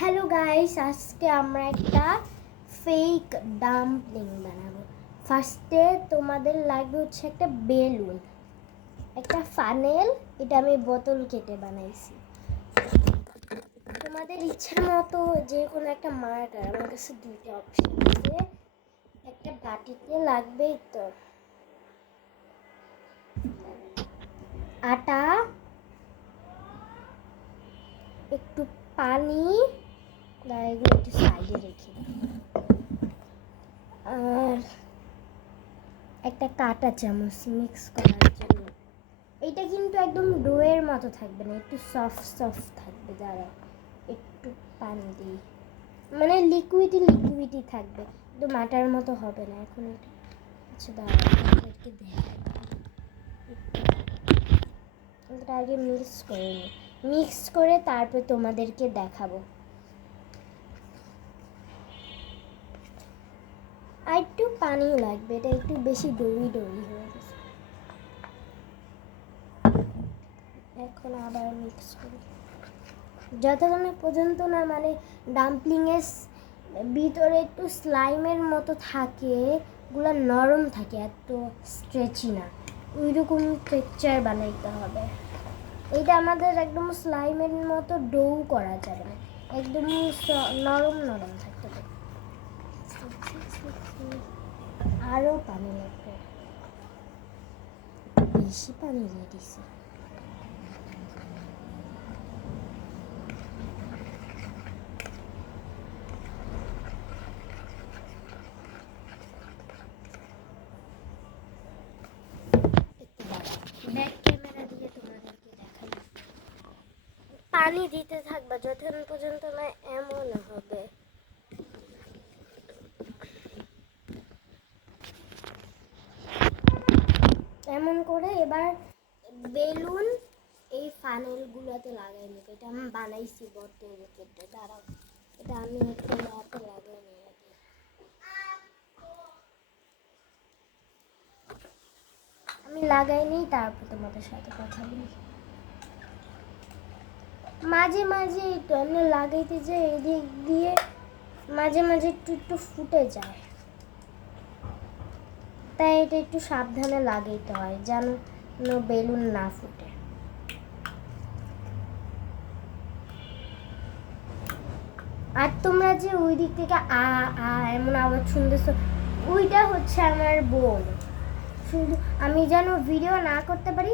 Hello guys, আজকে আমরা একটা ফেক ডাম্পলিং বানাবো। ফার্স্টে তোমাদের লাগবে হচ্ছে একটা বেলুন, একটা ফানেল। এটা আমি বোতল কেটে বানাইছি। তোমাদের ইচ্ছা মতো যে কোনো একটা মার্কার, আমার কাছে দুইটা অপশন আছে। একটা বাটিতে লাগবেই তো আটা, একটু পানি, এগুলো একটু সাইডে রেখে দাও, আর একটা কাঁটা চামচ মিক্স করার জন্য। এটা কিন্তু একদম ডোয়ের মতো থাকবে না, একটু সফট সফট থাকবে। দাঁড়াও, একটু পানি দিই, মানে লিকুইডই থাকবে, একদম আটার মতো হবে না এখন এটা। আচ্ছা দাঁড়াও, আপনাদেরকে দেখাই। এটা আগে মিক্স করে তারপর তোমাদেরকে দেখাবো। আর একটু পানিও লাগবে, এটা একটু বেশি ডই হয়ে গেছে। এখন আবার মিক্স করি যতক্ষণ পর্যন্ত না মানে ডাম্পলিংয়ের ভিতরে একটু স্লাইমের মতো থাকে, গুলো নরম থাকে, এত স্ট্রেচি না, ওইরকম টেক্সচার বানাইতে হবে। এইটা আমাদের একদম স্লাইমের মতো ডো করা যাবে না, একদম নরম নরম থাকতে হবে। আরও পানি লাগবে, বেশি পানি দিয়ে দিছি। ব্যাক ক্যামেরা দিয়ে তোমাদেরকে দেখাই। পানি দিতে থাকবা যতক্ষণ পর্যন্ত না এমন হবে। এমন করে এবার বেলুন এই ফানেলগুলোতে লাগাই নেবে। এটা আমি বানাইছি বোতল কেটে। দাঁড়াও, এটা আমি একটু হাতে লাগাই নিই আগে। আমি লাগাই নিই, তারপর তোমাদের সাথে কথা বলি। মাঝে মাঝে একটু আমি লাগাইতে যাই, এদিক দিয়ে মাঝে মাঝে একটু একটু ফুটে যায়, তাই এটা একটু সাবধানে লাগাইতে হয় যেন বেলুন না ফুটে। আর তোমরা যে ওই দিক থেকে আ আ এমন আওয়াজ শুনতেছো, ওইটা হচ্ছে আমার বোন। শুধু আমি যেন ভিডিও না করতে পারি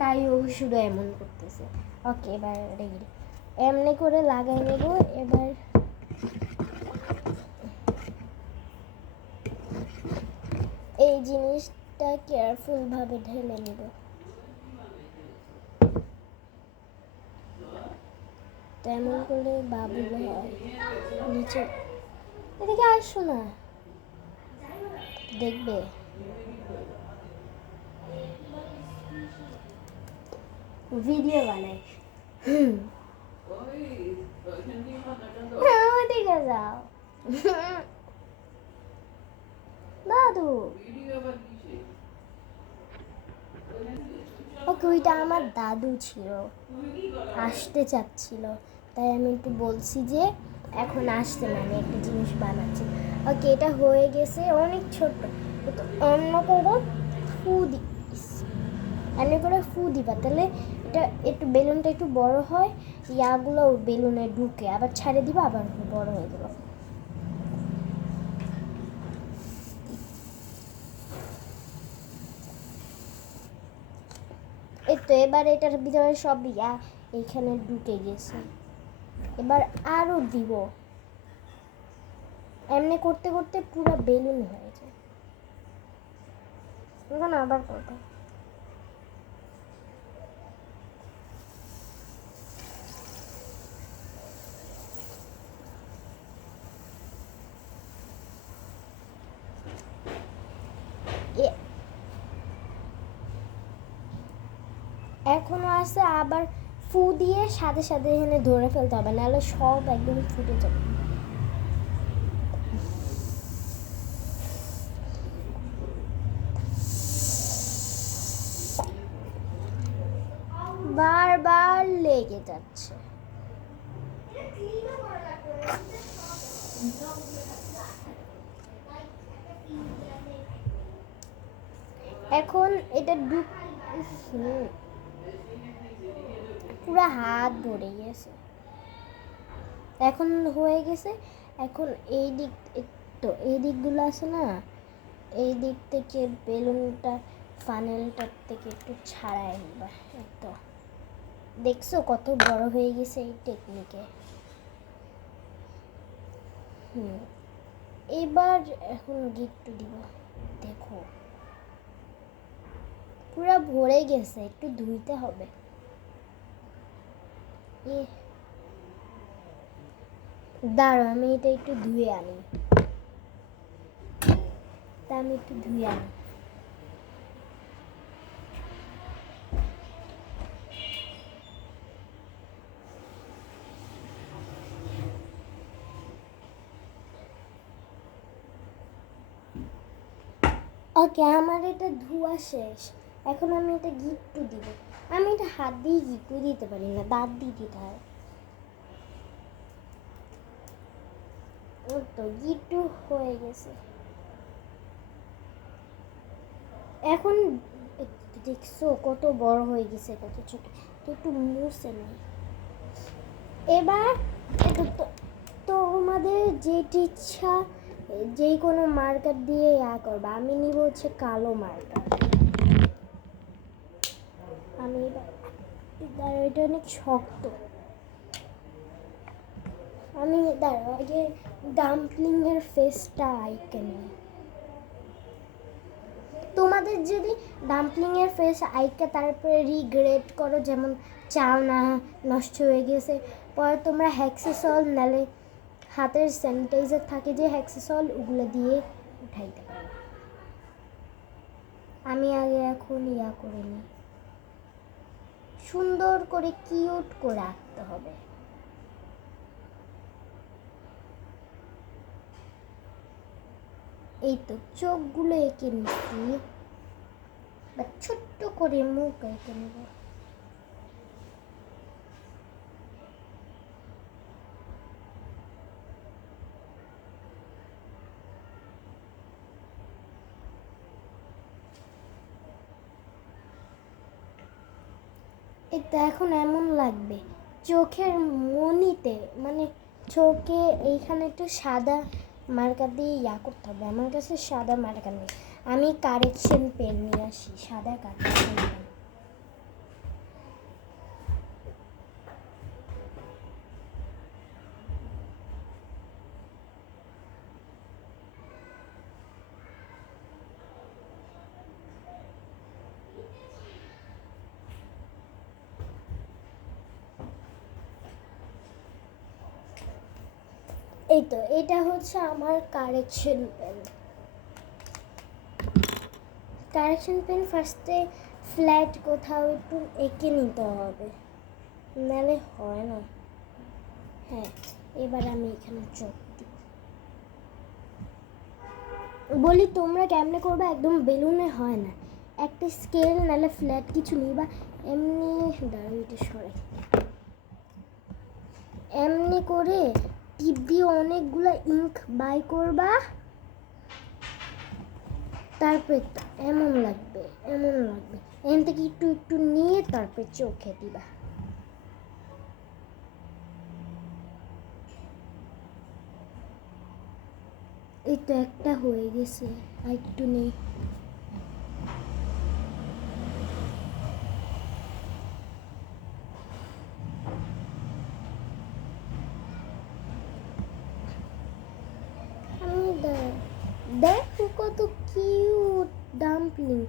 তাই ও শুধু এমন করতেছে। ওকে, এবার রেডি, এমনি করে লাগাই নেব। এবার এই জিনিসটা কেয়ারফুল ভাবে ঢেলে নেব। তেমন করলে বাবুল হয় নিচে। এদিকে আসো না, দেখবে। ভিডিও বানাই। ওদিকে যাও দাদু। ওকে, ওইটা আমার দাদু ছিল, আসতে চাচ্ছিল, তাই আমি একটু বলছি যে এখন আসতে না, আমি একটা জিনিস বানাচ্ছি। ওকে, এটা হয়ে গেছে, অনেক ছোট। অন্য করে ফু দিস, এমনি করে ফু দিবা, তাহলে এটা একটু বেলুনটা একটু বড় হয়, ইয়াগুলো বেলুনে ঢুকে, আবার ছাড়ে দিবা, আবার বড় হয়ে যাবে। এই তো, এবার এটার ভিতরে সব এখানে ঢুকে গেছে। এবার আরও দিব, এমনি করতে করতে পুরো বেলুন হয়ে যায়। এখন আবার করবো। এখনো আছে, আবার ফু দিয়ে সাথে সাথে এখানে ধরে ফেলতে হবে, নাহলে সব একদম ফুটে যাবে। বারবার লেগে যাচ্ছে। এখন এটা পুরো হাত ভরে গেছে। এখন হয়ে গেছে। এখন এই দিক, তো এই দিকগুলো আছে না, এই দিক থেকে বেলুনটা ফানেলটার থেকে একটু ছাড়াই নিবা। তো দেখছো কত বড় হয়ে গেছে এই টেকনিকে। এবার এখন গিফট দিব। দেখো পুরো ভরে গেছে, একটু ধুইতে হবে। দাঁড়াও আমি এটা একটু ধুয়ে আনি। তা আমি একটু ধুয়ে আনি। ওকে, আমার এটা ধোয়া শেষ। এখন আমি এটা গিফট দিব। আমি এটা হাত দিয়ে গিফট দিতে পারি না, দাঁত দিয়ে দিতে হয়। ওর তো গিফট হয়ে গেছে। এখন দেখছো কত বড় হয়ে গেছে, কত ছোট। তো একটু মুছে নেই। এবার তোমাদের যেটি ইচ্ছা যে কোনো মার্কার দিয়ে করবা। আমি নিব হচ্ছে কালো মার্কার। আমি এটা অনেক শক্ত। আমি আগে ডাম্পলিংয়ের ফেসটা আইকে নিই। তোমাদের যদি ডাম্পলিংয়ের ফেস আইকে তারপরে রিগ্রেট করো, যেমন চাও না নষ্ট হয়ে গেছে, পরে তোমরা হ্যাক্সেসল নালে হাতের স্যানিটাইজার থাকে যে হ্যাক্সেসল, ওগুলো দিয়ে উঠাইতে পারো। আমি আগে এখন করে নিই, সুন্দর করে কিউট করে রাখতে হবে। এই তো চোখগুলো এঁকে নিচ্ছি, বা ছোট্ট করে মুখ এঁকে নেব। এটা এখন এমন লাগবে চোখের মনিতে, মানে চোখে এইখানে একটু সাদা মার্কার দিয়ে করতে হবে। আমার কাছে সাদা মার্কার নেই, আমি কারেকশন পেন নিয়ে আসি, সাদা কারেকশন পেন। এই তো এটা হচ্ছে আমার কারেকশন পেন। কারেকশন পেন ফার্স্টে ফ্ল্যাট কোথাও একটু এঁকে নিতে হবে, নাহলে হয় না। হ্যাঁ, এবার আমি এখানে চোখ দিব। বলি তোমরা কেমনে করবে, একদম বেলুনে হয় না, একটা স্কেল নাহলে ফ্ল্যাট কিছু নিবা। এমনি দাঁড়িয়ে সরাই, এমনি করে টিপ দিয়ে অনেকগুলো ইঙ্ক বাই করবা। তারপরে এমন লাগবে, এমন লাগবে, এখান থেকে একটু একটু নিয়ে তারপরে চোখে দিবা। এই তো একটা হয়ে গেছে, আর একটু নেই। দেখো কত কিউট ডাম্পলিং।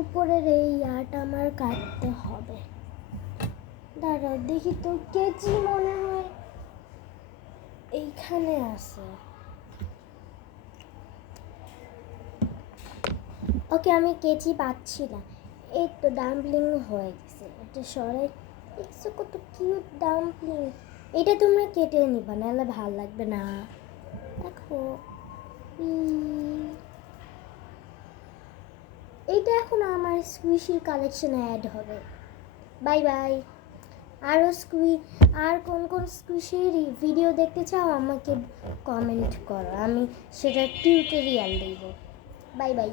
উপরের এই আটা আমার কাটতে হবে। দাঁড়াও দেখি তো, কেচি মনে হয় এইখানে আছে। ওকে, আমি কেচি পাচ্ছি না। এই তো ডাম্পলিং হয়ে গেছে, এটা সরাই। দেখছো কত কিউট ডাম্পলিং। এটা তোমরা কেটে নিবা, নাহলে ভালো লাগবে না। দেখো এইটা এখন আমার স্কুইশির কালেকশনে অ্যাড হবে। Bye bye. আর কোন কোন স্কুইশির ভিডিও দেখতে চাও আমাকে কমেন্ট করো, আমি সেটা টিউটোরিয়াল দেব। Bye bye.